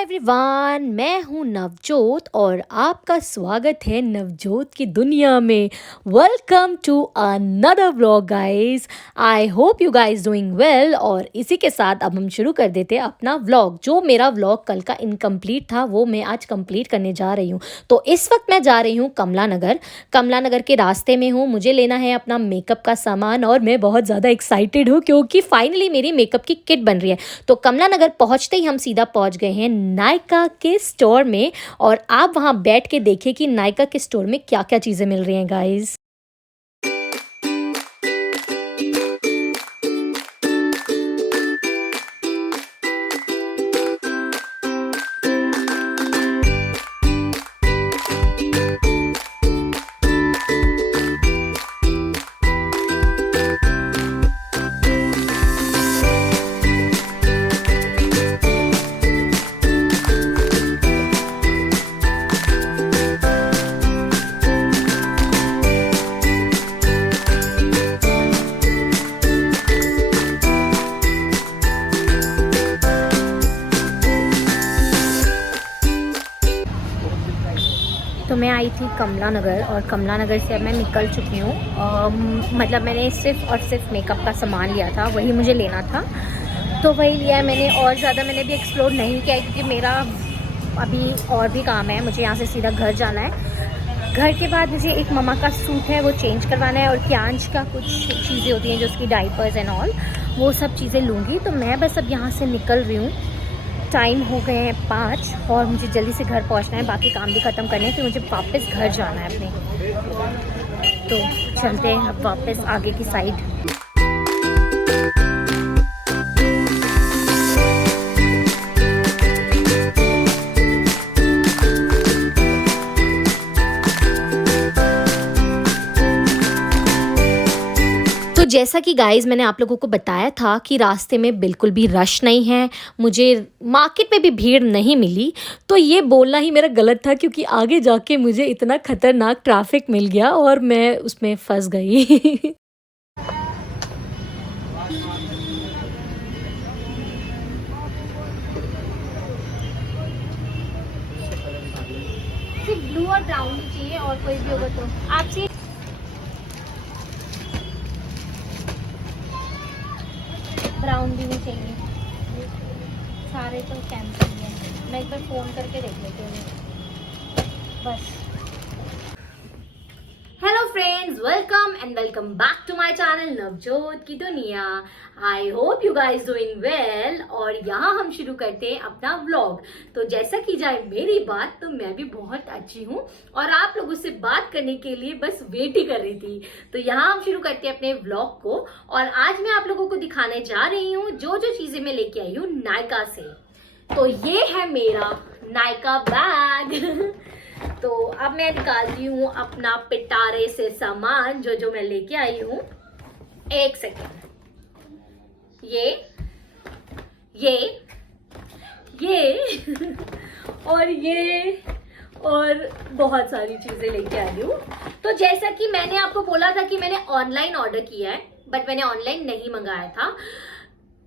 Everyone, मैं हूँ नवजोत और आपका स्वागत है नवजोत की दुनिया में। Welcome to another vlog guys. I hope you guys doing well. और इसी के साथ अब हम शुरू कर देते हैं अपना व्लॉग। जो मेरा व्लॉग कल का इनकम्प्लीट था वो मैं आज कंप्लीट करने जा रही हूँ। तो इस वक्त मैं जा रही हूँ कमला नगर के रास्ते में हूँ। मुझे लेना है अपना मेकअप का सामान और मैं बहुत ज़्यादा एक्साइटेड हूँ क्योंकि फाइनली मेरी मेकअप की किट बन रही है। तो कमला नगर पहुँचते ही हम सीधा पहुँच गए हैं नायका के स्टोर में। और आप वहाँ बैठ के देखिए कि नायका के स्टोर में क्या क्या चीज़ें मिल रही हैं गाइस। तो मैं आई थी कमला नगर और कमला नगर से अब मैं निकल चुकी हूँ। मतलब मैंने सिर्फ और सिर्फ मेकअप का सामान लिया था, वही मुझे लेना था तो वही लिया है मैंने। और ज़्यादा मैंने भी एक्सप्लोर नहीं किया क्योंकि मेरा अभी और भी काम है। मुझे यहाँ से सीधा घर जाना है। घर के बाद मुझे एक मम्मा का सूट है वो चेंज करवाना है और क्यांश का कुछ चीज़ें होती हैं जो उसकी डाइपर्स एंड ऑल, वो सब चीज़ें लूँगी। तो मैं बस अब यहाँ से निकल रही हूँ। टाइम हो गए हैं 5 और मुझे जल्दी से घर पहुंचना है, बाकी काम भी ख़त्म करने हैं फिर मुझे वापस घर जाना है अपने। तो चलते हैं अब वापस आगे की साइड। तो जैसा कि गाइस मैंने आप लोगों को बताया था कि रास्ते में बिल्कुल भी रश नहीं है, मुझे मार्केट में भी भीड़ नहीं मिली। तो ये बोलना ही मेरा गलत था क्योंकि आगे जाके मुझे इतना खतरनाक ट्रैफिक मिल गया और मैं उसमें फंस गई। सिर्फ ब्लू और ब्राउन ही चाहिए और कोई भी होगा तो आपसे। ब्राउन भी नहीं चाहिए, सारे तो कैंसिल है। मैं एक बार फ़ोन करके देख लेती हूँ बस। Hello friends, welcome and welcome back to my channel Navjot की दुनिया। I hope you guys doing well. और यहाँ हम शुरू करते हैं अपना व्लॉग। तो जैसा कि जाए मेरी बात, तो मैं भी बहुत अच्छी हूँ और आप लोगों से बात करने के लिए बस वेट ही कर रही थी। तो यहाँ हम शुरू करते हैं अपने व्लॉग को। और आज मैं आप लोगों को दिखाने जा रही हूँ जो जो चीजें मैं लेके आई हूँ नायका से। तो ये है मेरा नायका बैग। तो अब मैं निकालती हूँ अपना पिटारे से सामान जो जो मैं लेके आई हूँ। एक सेकेंड। ये और बहुत सारी चीजें लेके आई हूँ। तो जैसा कि मैंने आपको बोला था कि मैंने ऑनलाइन ऑर्डर किया है, बट मैंने ऑनलाइन नहीं मंगाया था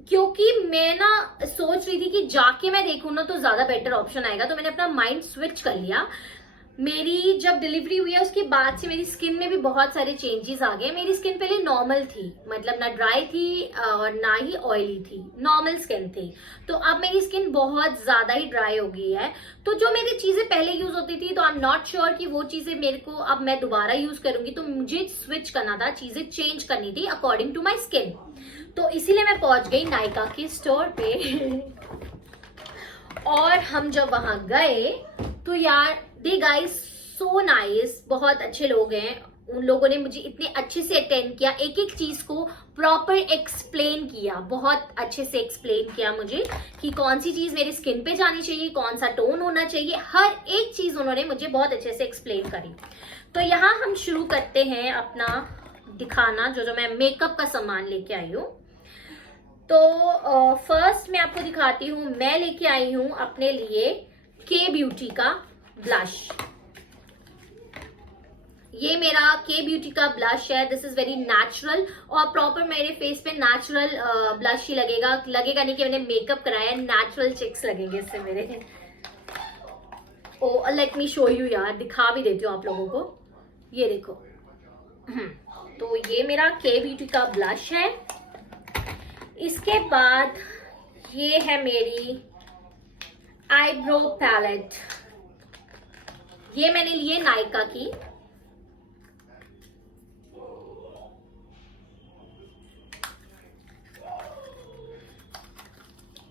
क्योंकि मैं ना सोच रही थी कि जाके मैं देखूँ ना तो ज्यादा बेटर ऑप्शन आएगा। तो मैंने अपना माइंड स्विच कर लिया। मेरी जब डिलीवरी हुई है उसके बाद से मेरी स्किन में भी बहुत सारे चेंजेस आ गए। मेरी स्किन पहले नॉर्मल थी, मतलब ना ड्राई थी और ना ही ऑयली थी, नॉर्मल स्किन थी। तो अब मेरी स्किन बहुत ज्यादा ही ड्राई हो गई है। तो जो मेरी चीजें पहले यूज होती थी तो आई एम नॉट श्योर कि वो चीजें मेरे को अब मैं दोबारा यूज करूंगी। तो मुझे स्विच करना था, चीजें चेंज करनी थी अकॉर्डिंग टू माई स्किन। तो इसीलिए मैं पहुंच गई नायका के स्टोर पे। और हम जब वहां गए तो यार दे गाइस सो नाइस, बहुत अच्छे लोग हैं। उन लोगों ने मुझे इतने अच्छे से अटेंड किया, एक एक चीज को प्रॉपर एक्सप्लेन किया, बहुत अच्छे से एक्सप्लेन किया मुझे कि कौन सी चीज मेरी स्किन पे जानी चाहिए, कौन सा टोन होना चाहिए, हर एक चीज उन्होंने मुझे बहुत अच्छे से एक्सप्लेन करी। तो यहाँ हम शुरू करते हैं अपना दिखाना जो जो मैं मेकअप का सामान लेके आई हूँ। तो फर्स्ट मैं आपको दिखाती हूँ, मैं लेके आई हूँ अपने लिए के ब्यूटी का ब्लश। ये मेरा के ब्यूटी का ब्लश है। दिस इज वेरी नेचुरल और प्रॉपर मेरे फेस पे नेचुरल ब्लश ही लगेगा नहीं कि मैंने मेकअप कराया है। नेचुरल चिक्स लगेंगे इससे मेरे। ओ लेट मी शो यू यार, दिखा भी देती हूँ आप लोगों को, ये देखो। तो ये मेरा के ब्यूटी का ब्लश है। इसके बाद ये है मेरी आईब्रो पैलेट, ये मैंने लिए नायका की।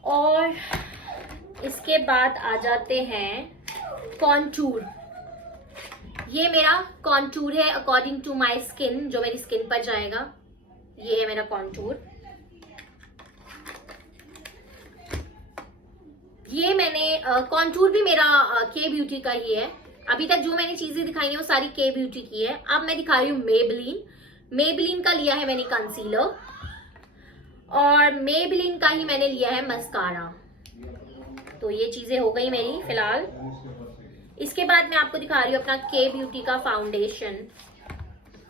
और इसके बाद आ जाते हैं कॉन्टूर। ये मेरा कॉन्टूर है अकॉर्डिंग टू माय स्किन, जो मेरी स्किन पर जाएगा। ये है मेरा कॉन्टूर। ये मैंने कॉन्टूर भी मेरा के ब्यूटी का ही है। अभी तक जो मैंने चीजें दिखाई हैं वो सारी के ब्यूटी की है। अब मैं दिखा रही हूँ मेबलिन का लिया है मैंने कंसीलर, और मेबलिन का ही मैंने लिया है मस्कारा। तो ये चीजें हो गई मेरी फिलहाल। इसके बाद मैं आपको दिखा रही हूँ अपना के ब्यूटी का foundation,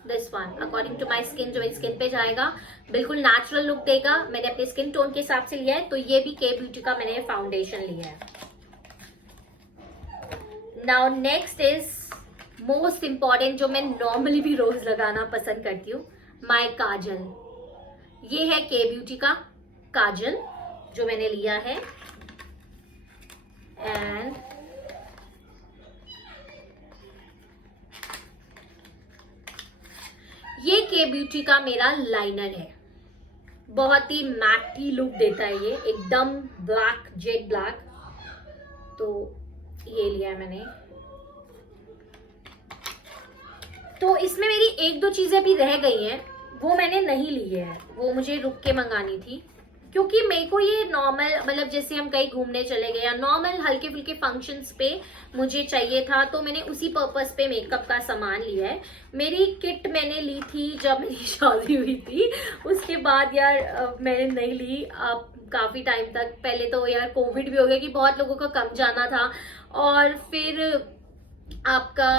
this one according to my skin, जो मेरी स्किन पे जाएगा, बिल्कुल नेचुरल लुक देगा। मैंने अपने स्किन टोन के हिसाब से लिया है। तो ये भी के ब्यूटी का मैंने फाउंडेशन लिया है। Now next is most important, जो मैं नॉर्मली भी रोज लगाना पसंद करती हूँ, माय काजल। ये है के ब्यूटी का काजल जो मैंने लिया है। एंड ये के ब्यूटी का मेरा लाइनर है, बहुत ही मैटी लुक देता है ये, एकदम ब्लैक, जेट ब्लैक। तो ये लिया है मैंने। तो इसमें मेरी एक दो चीजें अभी रह गई हैं, वो मैंने नहीं ली है, वो मुझे रुक के मंगानी थी, क्योंकि मेरे को ये नॉर्मल, मतलब जैसे हम कहीं घूमने चले गए या नॉर्मल हल्के फुल्के फंक्शंस पे मुझे चाहिए था, तो मैंने उसी पर्पस पे मेकअप का सामान लिया है। मेरी किट मैंने ली थी जब मेरी शादी हुई थी, उसके बाद यार मैंने नहीं ली अब काफी टाइम तक। पहले तो यार कोविड भी हो गया कि बहुत लोगों का कम जाना था, और फिर आपका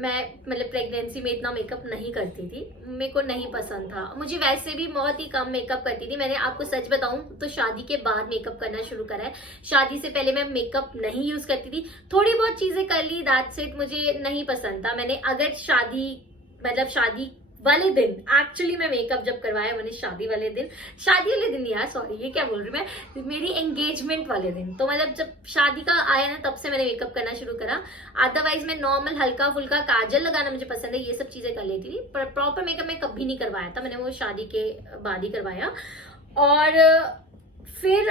मैं मतलब प्रेगनेंसी में इतना मेकअप नहीं करती थी, मेरे को नहीं पसंद था। मुझे वैसे भी बहुत ही कम मेकअप करती थी। मैंने आपको सच बताऊं तो शादी के बाद मेकअप करना शुरू करा है। शादी से पहले मैं मेकअप नहीं यूज करती थी, थोड़ी बहुत चीजें कर ली, दैट्स इट। मुझे नहीं पसंद था। मैंने अगर शादी वाले दिन, एक्चुअली मैं मेकअप जब करवाया मैंने शादी वाले दिन यार, सॉरी ये क्या बोल रही मैं, मेरी एंगेजमेंट वाले दिन। तो मतलब जब शादी का आया ना, तब से मैंने मेकअप करना शुरू करा। अदरवाइज मैं नॉर्मल हल्का फुल्का काजल लगाना मुझे पसंद है, ये सब चीजें कर लेती थी, पर प्रॉपर मेकअप मैं कभी नहीं करवाया था, मैंने वो शादी के बाद ही करवाया। और फिर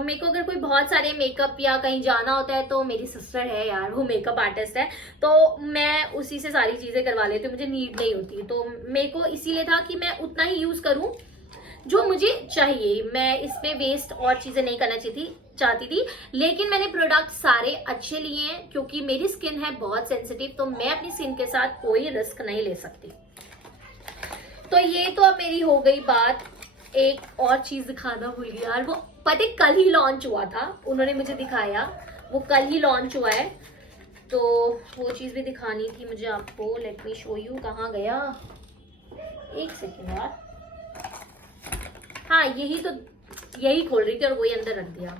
मेरे को अगर कोई बहुत सारे मेकअप या कहीं जाना होता है, तो मेरी सिस्टर है यार, वो मेकअप आर्टिस्ट है, तो मैं उसी से सारी चीजें करवा लेती हूँ, मुझे नीड नहीं होती। तो मेरे को इसीलिए था कि मैं उतना ही यूज करूँ जो मुझे चाहिए, मैं इसमें वेस्ट और चीजें नहीं करना चाहती थी। लेकिन मैंने प्रोडक्ट सारे अच्छे लिए हैं, क्योंकि मेरी स्किन है बहुत सेंसिटिव, तो मैं अपनी स्किन के साथ कोई रिस्क नहीं ले सकती। तो ये तो अब मेरी हो गई बात। एक और चीज दिखाना भूल गई यार, वो पता है कल ही लॉन्च हुआ था, उन्होंने मुझे दिखाया, वो कल ही लॉन्च हुआ है, तो वो चीज भी दिखानी थी मुझे आपको। लेट मी शो यू, कहाँ गया, एक सेकेंड यार। हाँ यही खोल रही थी और वही अंदर रख दिया।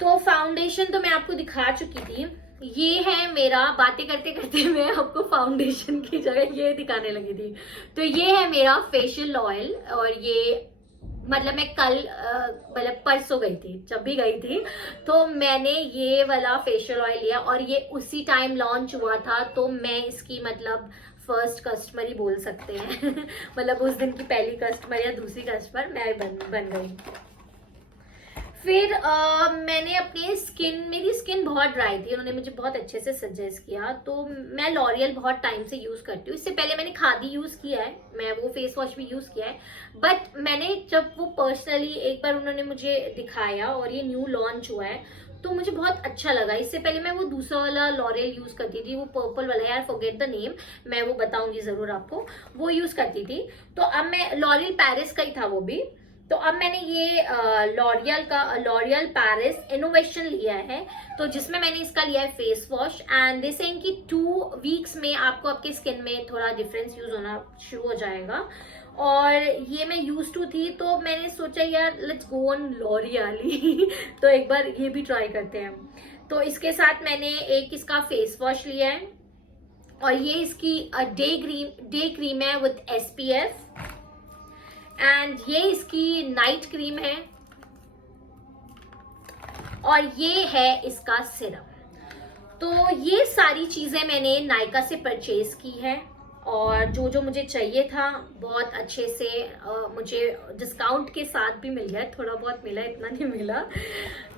तो फाउंडेशन तो मैं आपको दिखा चुकी थी। ये है मेरा, बातें करते करते मैं आपको फाउंडेशन की जगह ये दिखाने लगी थी। तो ये है मेरा फेशियल ऑयल, और ये मतलब मैं कल मतलब परसों गई थी, जब भी गई थी तो मैंने ये वाला फेशियल ऑयल लिया, और ये उसी टाइम लॉन्च हुआ था, तो मैं इसकी मतलब फर्स्ट कस्टमर ही बोल सकते हैं मतलब उस दिन की पहली कस्टमर या दूसरी कस्टमर मैं बन गई। फिर मैंने अपने मेरी स्किन बहुत ड्राई थी, उन्होंने मुझे बहुत अच्छे से सजेस्ट किया, तो मैं लॉरियल बहुत टाइम से यूज करती हूँ। इससे पहले मैंने खादी यूज किया है, मैं वो फेस वॉश भी यूज किया है, बट मैंने जब वो पर्सनली एक बार उन्होंने मुझे दिखाया और ये न्यू लॉन्च हुआ है, तो मुझे बहुत अच्छा लगा। इससे पहले मैं वो दूसरा वाला लॉरियल यूज करती थी, वो पर्पल वाला, यार फॉरगेट द नेम, मैं वो बताऊंगी जरूर आपको, वो यूज करती थी। तो अब मैं लॉरियल पेरिस का ही था वो भी, तो अब मैंने ये लॉरियल पेरिस इनोवेशन लिया है, तो जिसमें मैंने इसका लिया है face wash. And they saying कि 2 वीक्स में आपको आपके स्किन में थोड़ा डिफरेंस यूज होना शुरू हो जाएगा, और ये मैं यूज टू थी, तो मैंने सोचा यार लेट्स गो ऑन लॉरियल तो एक बार ये भी ट्राई करते हैं। तो इसके साथ मैंने एक इसका फेस वॉश लिया है और ये इसकी डे क्रीम है विद SPF एंड ये इसकी नाइट क्रीम है और ये है इसका सिरम। तो ये सारी चीजें मैंने नायका से परचेज की है और जो जो मुझे चाहिए था बहुत अच्छे से मुझे डिस्काउंट के साथ भी मिल गया, थोड़ा बहुत मिला, इतना नहीं मिला,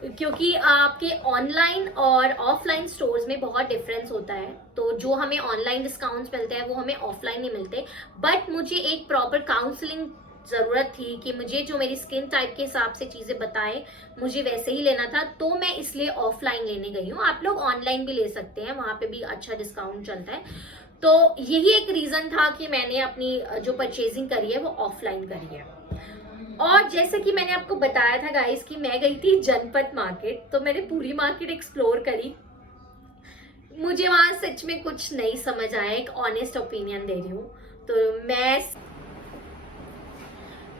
क्योंकि आपके ऑनलाइन और ऑफलाइन स्टोर्स में बहुत डिफरेंस होता है। तो जो हमें ऑनलाइन डिस्काउंट्स मिलते हैं वो हमें ऑफलाइन नहीं मिलते, बट मुझे एक प्रॉपर काउंसलिंग जरूरत थी कि मुझे जो मेरी स्किन टाइप के हिसाब से चीजें बताएं मुझे वैसे ही लेना था, तो मैं इसलिए ऑफलाइन लेने गई हूँ। आप लोग ऑनलाइन भी ले सकते हैं, वहां पे भी अच्छा डिस्काउंट चलता है। तो यही एक रीजन था कि मैंने अपनी जो परचेजिंग करी है वो ऑफलाइन करी है। और जैसे कि मैंने आपको बताया था गाइस कि मैं गई थी जनपद मार्केट, तो मैंने पूरी मार्केट एक्सप्लोर करी। मुझे वहां सच में कुछ नहीं समझ आया, एक ऑनेस्ट ओपिनियन दे रही हूँ।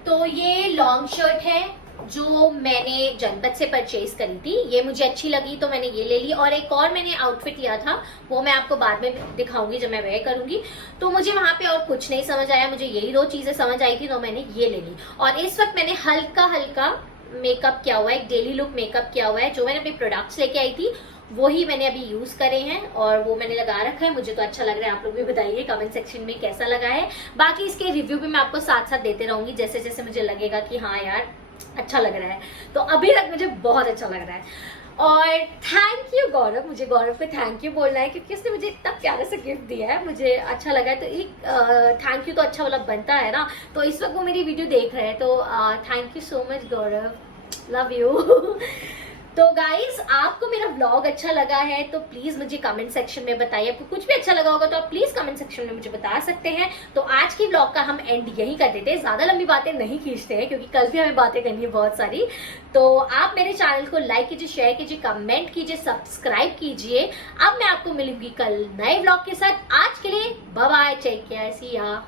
तो ये लॉन्ग शर्ट है जो मैंने जनपद से परचेज करी थी, ये मुझे अच्छी लगी तो मैंने ये ले ली। और एक और मैंने आउटफिट लिया था, वो मैं आपको बाद में दिखाऊंगी जब मैं वेयर करूंगी। तो मुझे वहां पे और कुछ नहीं समझ आया, मुझे यही 2 चीजें समझ आई थी, तो मैंने ये ले ली। और इस वक्त मैंने हल्का हल्का मेकअप किया हुआ है, एक डेली लुक मेकअप किया हुआ है। जो मैंने अपने प्रोडक्ट्स लेके आई थी वही मैंने अभी यूज करे हैं और वो मैंने लगा रखा है। मुझे तो अच्छा लग रहा है, आप लोग भी बताइए कमेंट सेक्शन में कैसा लगा है। बाकी इसके रिव्यू भी मैं आपको साथ साथ देते रहूंगी जैसे जैसे मुझे लगेगा कि हाँ यार अच्छा लग रहा है। तो अभी तक मुझे बहुत अच्छा लग रहा है। और थैंक यू गौरव, मुझे गौरव पे थैंक यू बोलना है क्योंकि उसने मुझे इतना प्यारा सा गिफ्ट दिया है, मुझे अच्छा लगा है। तो एक थैंक यू तो अच्छा वाला बनता है ना। तो इस वक्त वो मेरी वीडियो देख रहे हैं, तो thank you so much Gaurav, love you. तो गाइज आपको मेरा व्लॉग अच्छा लगा है तो प्लीज मुझे कमेंट सेक्शन में बताइए। आपको कुछ भी अच्छा लगा होगा तो आप प्लीज कमेंट सेक्शन में मुझे बता सकते हैं। तो आज की व्लॉग का हम एंड यही कर देते हैं, ज्यादा लंबी बातें नहीं खींचते हैं क्योंकि कल भी हमें बातें करनी है बहुत सारी। तो आप मेरे चैनल को लाइक कीजिए, शेयर कीजिए, कमेंट कीजिए, सब्सक्राइब कीजिए। अब मैं आपको मिलूंगी कल नए व्लॉग के साथ। आज के लिए बाय बाय, टेक केयर, सी या।